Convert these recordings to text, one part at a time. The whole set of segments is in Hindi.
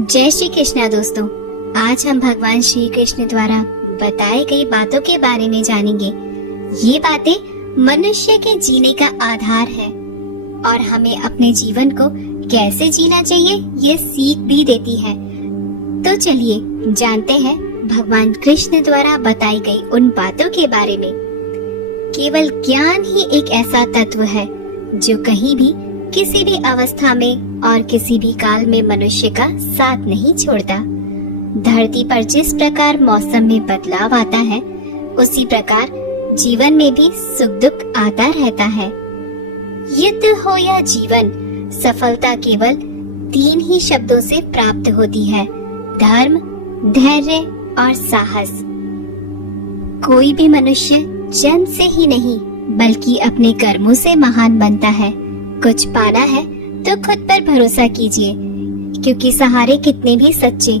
जय श्री कृष्णा दोस्तों। आज हम भगवान श्री कृष्ण द्वारा बताई गई बातों के बारे में जानेंगे। ये बातें मनुष्य के जीने का आधार है और हमें अपने जीवन को कैसे जीना चाहिए ये सीख भी देती है। तो चलिए जानते हैं भगवान कृष्ण द्वारा बताई गई उन बातों के बारे में। केवल ज्ञान ही एक ऐसा तत्व है जो कहीं भी, किसी भी अवस्था में और किसी भी काल में मनुष्य का साथ नहीं छोड़ता। धरती पर जिस प्रकार मौसम में बदलाव आता है, उसी प्रकार जीवन में भी सुख दुख आता रहता है। युद्ध हो या जीवन, सफलता केवल 3 ही शब्दों से प्राप्त होती है: धर्म, धैर्य और साहस। कोई भी मनुष्य जन्म से ही नहीं बल्कि अपने कर्मों से महान बनता है। कुछ पाना है तो खुद पर भरोसा कीजिए, क्योंकि सहारे कितने भी सच्चे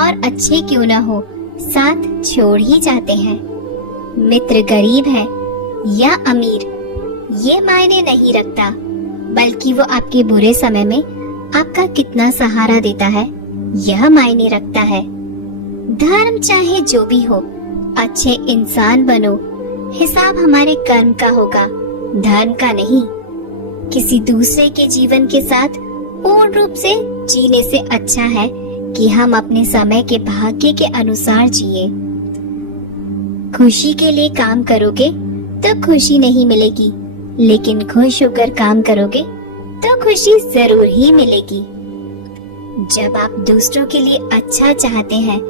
और अच्छे क्यों न हो, साथ छोड़ ही जाते हैं। मित्र गरीब है या अमीर, ये मायने नहीं रखता, बल्कि वो आपके बुरे समय में आपका कितना सहारा देता है, यह मायने रखता है। धर्म चाहे जो भी हो, अच्छे इंसान बनो। हिसाब हमारे कर्म का होगा, धर्म का नहीं। किसी दूसरे के जीवन के साथ पूर्ण रूप से जीने से अच्छा है कि हम अपने समय के भाग्य के अनुसार जिए। खुशी के लिए काम करोगे तो खुशी नहीं मिलेगी, लेकिन खुश होकर काम करोगे तो खुशी जरूर ही मिलेगी। जब आप दूसरों के लिए अच्छा चाहते हैं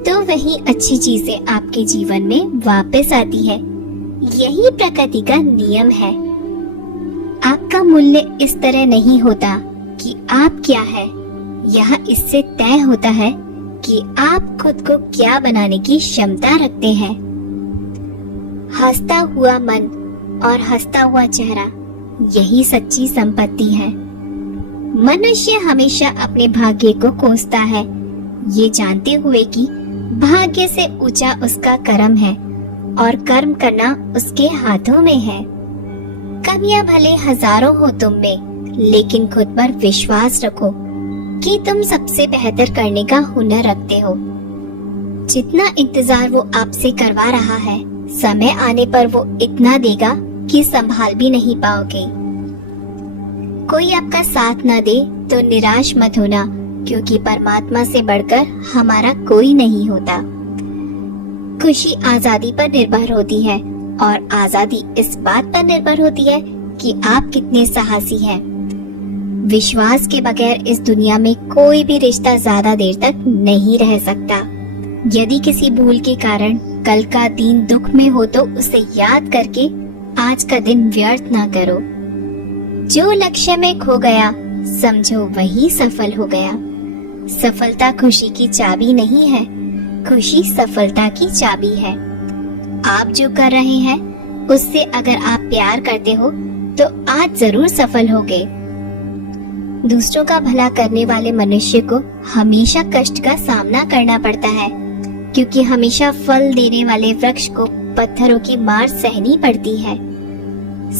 तो वही अच्छी चीजें आपके जीवन में वापस आती है। यही प्रकृति का नियम है। आपका मूल्य इस तरह नहीं होता कि आप क्या है, यह इससे तय होता है कि आप खुद को क्या बनाने की क्षमता रखते हैं। हंसता हुआ मन और हंसता हुआ चेहरा, यही सच्ची संपत्ति है। मनुष्य हमेशा अपने भाग्य को कोसता है, ये जानते हुए कि भाग्य से ऊंचा उसका कर्म है और कर्म करना उसके हाथों में है। कमियां भले हजारों हो तुम में, लेकिन खुद पर विश्वास रखो कि तुम सबसे बेहतर करने का हुनर रखते हो। जितना इंतजार वो आपसे करवा रहा है, समय आने पर वो इतना देगा कि संभाल भी नहीं पाओगे। कोई आपका साथ न दे तो निराश मत होना, क्योंकि परमात्मा से बढ़कर हमारा कोई नहीं होता। खुशी आजादी पर निर्भर होती है और आजादी इस बात पर निर्भर होती है कि आप कितने साहसी हैं। विश्वास के बगैर इस दुनिया में कोई भी रिश्ता ज्यादा देर तक नहीं रह सकता। यदि किसी भूल के कारण कल का दिन दुख में हो तो उसे याद करके आज का दिन व्यर्थ ना करो। जो लक्ष्य में खो गया, समझो वही सफल हो गया। सफलता खुशी की चाबी नहीं है, खुशी सफलता की चाबी है। आप जो कर रहे हैं उससे अगर आप प्यार करते हो तो आज जरूर सफल होगे। दूसरों का भला करने वाले मनुष्य को हमेशा कष्ट का सामना करना पड़ता है, क्योंकि हमेशा फल देने वाले वृक्ष को पत्थरों की मार सहनी पड़ती है।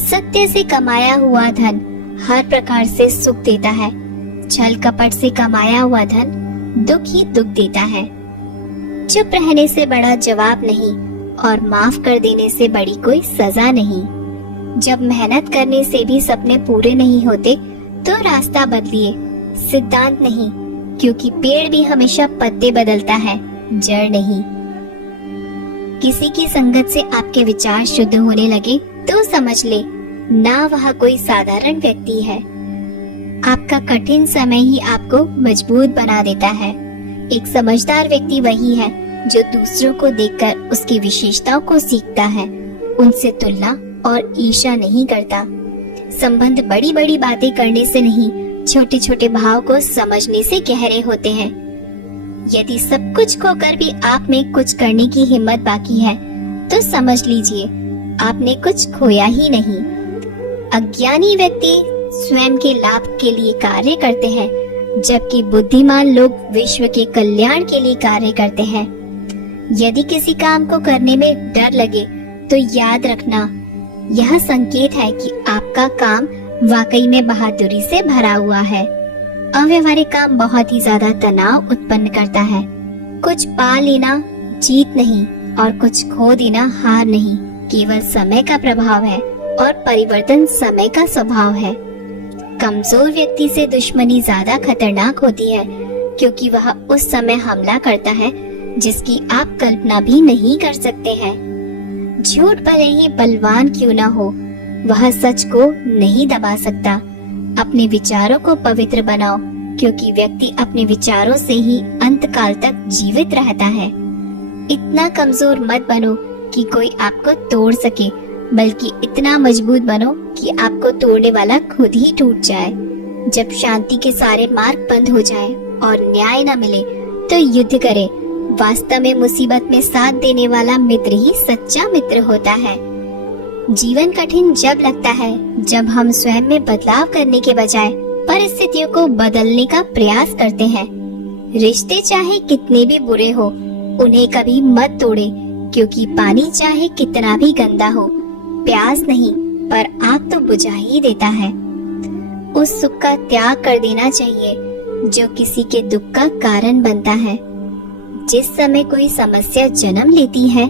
सत्य से कमाया हुआ धन हर प्रकार से सुख देता है, छल कपट से कमाया हुआ धन दुख ही दुख देता है। चुप रहने से बड़ा जवाब नहीं और माफ कर देने से बड़ी कोई सजा नहीं। जब मेहनत करने से भी सपने पूरे नहीं होते तो रास्ता बदलिए, सिद्धांत नहीं, क्योंकि पेड़ भी हमेशा पत्ते बदलता है, जड़ नहीं। किसी की संगत से आपके विचार शुद्ध होने लगे तो समझ ले ना वह कोई साधारण व्यक्ति है। आपका कठिन समय ही आपको मजबूत बना देता है। एक समझदार व्यक्ति वही है जो दूसरों को देखकर उसकी विशेषताओं को सीखता है, उनसे तुलना और ईर्ष्या नहीं करता। संबंध बड़ी बड़ी बातें करने से नहीं, छोटे छोटे भाव को समझने से गहरे होते हैं। यदि सब कुछ खोकर भी आप में कुछ करने की हिम्मत बाकी है तो समझ लीजिए आपने कुछ खोया ही नहीं। अज्ञानी व्यक्ति स्वयं के लाभ के लिए कार्य करते हैं, जबकि बुद्धिमान लोग विश्व के कल्याण के लिए कार्य करते हैं। यदि किसी काम को करने में डर लगे तो याद रखना, यह संकेत है कि आपका काम वाकई में बहादुरी से भरा हुआ है। अव्यवहारिक काम बहुत ही ज्यादा तनाव उत्पन्न करता है। कुछ पा लेना जीत नहीं और कुछ खो देना हार नहीं, केवल समय का प्रभाव है और परिवर्तन समय का स्वभाव है। कमजोर व्यक्ति से दुश्मनी ज्यादा खतरनाक होती है, क्योंकि वह उस समय हमला करता है जिसकी आप कल्पना भी नहीं कर सकते हैं। झूठ भले ही बलवान क्यों न हो, वह सच को नहीं दबा सकता। अपने विचारों को पवित्र बनाओ, क्योंकि व्यक्ति अपने विचारों से ही अंत काल तक जीवित रहता है। इतना कमजोर मत बनो कि कोई आपको तोड़ सके, बल्कि इतना मजबूत बनो कि आपको तोड़ने वाला खुद ही टूट जाए। जब शांति के सारे मार्ग बंद हो जाए और न्याय न मिले तो युद्ध करें। वास्तव में मुसीबत में साथ देने वाला मित्र ही सच्चा मित्र होता है। जीवन कठिन जब लगता है जब हम स्वयं में बदलाव करने के बजाय परिस्थितियों को बदलने का प्रयास करते हैं। रिश्ते चाहे कितने भी बुरे हो, उन्हें कभी मत तोड़े, क्योंकि पानी चाहे कितना भी गंदा हो, प्यास नहीं पर आग तो बुझा ही देता है। उस सुख का त्याग कर देना चाहिए जो किसी के दुख का कारण बनता है। जिस समय कोई समस्या जन्म लेती है,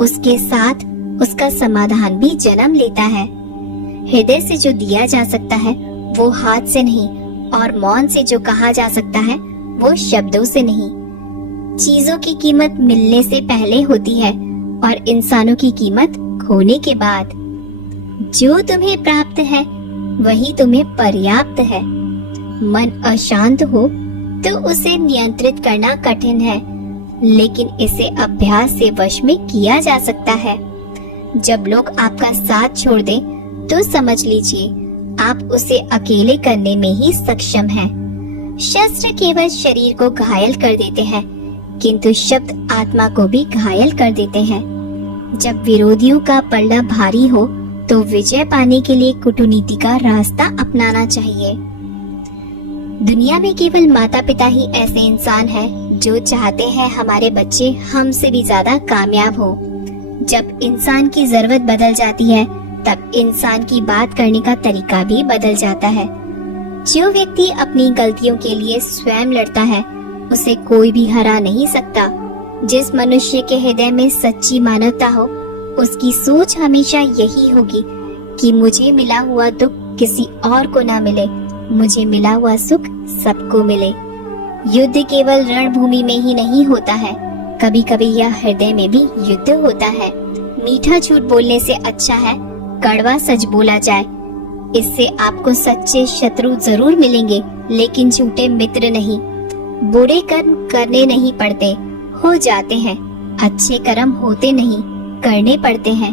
उसके साथ उसका समाधान भी जन्म लेता है। हृदय से जो दिया जा सकता है वो हाथ से नहीं, और मौन से जो कहा जा सकता है वो शब्दों से नहीं। चीजों की कीमत मिलने से पहले होती है और इंसानों की कीमत खोने के बाद। जो तुम्हें प्राप्त है वही तुम्हें पर्याप्त है। मन अशांत हो तो उसे नियंत्रित करना कठिन है, लेकिन इसे अभ्यास से वश में किया जा सकता है। जब लोग आपका साथ छोड़ दें तो समझ लीजिए आप उसे अकेले करने में ही सक्षम हैं। शस्त्र केवल शरीर को घायल कर देते हैं, किंतु शब्द आत्मा को भी घायल कर देते हैं। जब विरोधियों का पल्ला भारी हो तो विजय पाने के लिए कूटनीति का रास्ता अपनाना चाहिए। दुनिया में केवल माता पिता ही ऐसे इंसान हैं जो चाहते हैं हमारे बच्चे हमसे भी ज्यादा कामयाब हो। जब इंसान की जरूरत बदल जाती है तब इंसान की बात करने का तरीका भी बदल जाता है। जो व्यक्ति अपनी गलतियों के लिए स्वयं लड़ता है उसे कोई भी हरा नहीं सकता। जिस मनुष्य के हृदय में सच्ची मानवता हो उसकी सोच हमेशा यही होगी कि मुझे मिला हुआ दुख किसी और को ना मिले, मुझे मिला हुआ सुख सबको मिले। युद्ध केवल रणभूमि में ही नहीं होता है, कभी कभी यह हृदय में भी युद्ध होता है। मीठा झूठ बोलने से अच्छा है कड़वा सच बोला जाए। इससे आपको सच्चे शत्रु जरूर मिलेंगे, लेकिन झूठे मित्र नहीं। बुरे कर्म करने नहीं पड़ते, हो जाते हैं। अच्छे कर्म होते नहीं, करने पड़ते हैं।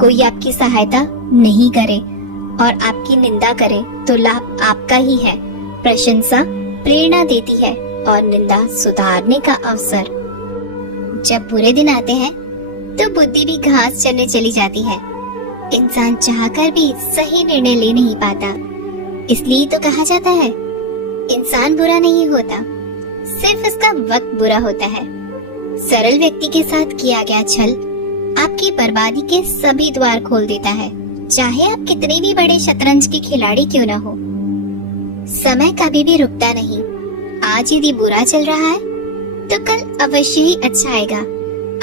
कोई आपकी सहायता नहीं करे और आपकी निंदा करे तो लाभ आपका ही है। प्रशंसा प्रेरणा देती है और निंदा सुधारने का अवसर। जब बुरे दिन आते हैं तो बुद्धि भी घास चरने चली जाती है। इंसान चाहकर भी सही निर्णय ले नहीं पाता। इसलिए तो कहा जाता है इंसान बुरा नहीं होता, सिर्फ उसका वक्त बुरा होता है। सरल व्यक्ति के साथ किया गया छल आपकी बर्बादी के सभी द्वार खोल देता है, चाहे आप कितने भी बड़े शतरंज के खिलाड़ी क्यों न हो। समय कभी भी रुकता नहीं। आज यदि बुरा चल रहा है तो कल अवश्य ही अच्छा आएगा।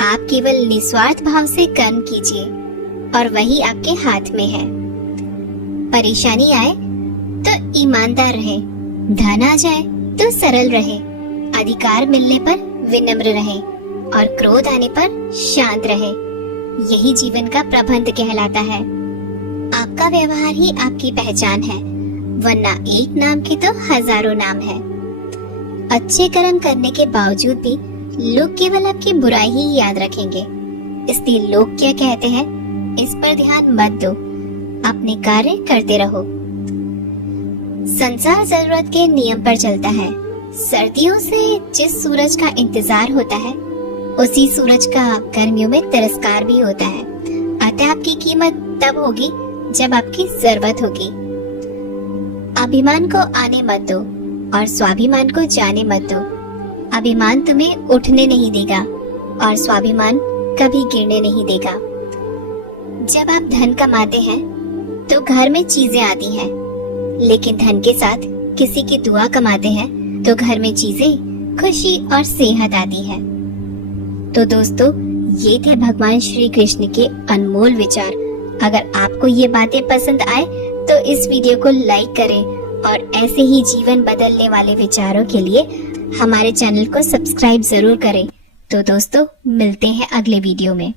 आप केवल निस्वार्थ भाव से कर्म कीजिए और वही आपके हाथ में है। परेशानी आए तो ईमानदार रहे, धन आ जाए तो सरल रहे, अधिकार मिलने पर विनम्र रहे और क्रोध आने पर शांत रहे। यही जीवन का प्रबंध कहलाता है। आपका व्यवहार ही आपकी पहचान है, वरना एक नाम के तो हजारों नाम है। अच्छे कर्म करने के बावजूद भी लोग केवल आपकी बुराई ही याद रखेंगे। इसलिए लोग क्या कहते हैं इस पर ध्यान मत दो, अपने कार्य करते रहो। संसार जरूरत के नियम पर चलता है। सर्दियों से जिस सूरज का इंतजार होता है उसी सूरज का गर्मियों में तिरस्कार भी होता है। अतः आपकी कीमत तब होगी जब आपकी जरूरत होगी। अभिमान को आने मत दो और स्वाभिमान को जाने मत दो। अभिमान तुम्हें उठने नहीं देगा और स्वाभिमान कभी गिरने नहीं देगा। जब आप धन कमाते हैं तो घर में चीजें आती हैं, लेकिन धन के साथ किसी की दुआ कमाते हैं तो घर में चीजें, खुशी और सेहत आती है। तो दोस्तों, ये थे भगवान श्री कृष्ण के अनमोल विचार। अगर आपको ये बातें पसंद आए तो इस वीडियो को लाइक करें और ऐसे ही जीवन बदलने वाले विचारों के लिए हमारे चैनल को सब्सक्राइब जरूर करें। तो दोस्तों, मिलते हैं अगले वीडियो में।